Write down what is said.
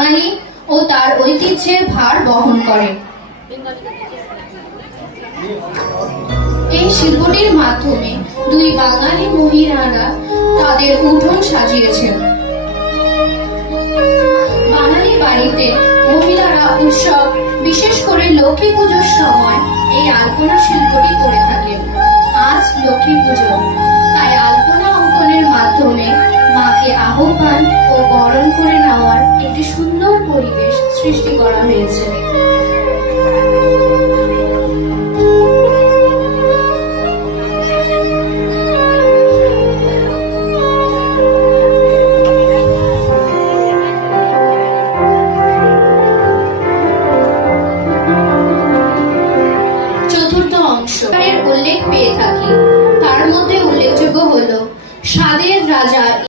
বাঙালি ও তার ঐতিহ্যের ভার বহন করে। এই শিল্পটির মাধ্যমে দুই বাঙালি মহিলারা তাদের উঠোন সাজিয়েছেন। বাঙালি বাড়িতে মহিলারা উৎসব, বিশেষ করে লক্ষ্মী পুজোর সময় এই আলপনা শিল্পটি করে থাকেন। আজ লক্ষ্মী পুজো, তাই আলপনা অঙ্কনের মাধ্যমে মাকে আহ্বান ও বরণ করে নেওয়ার একটি সুন্দর পরিবেশ সৃষ্টি করা হয়েছে।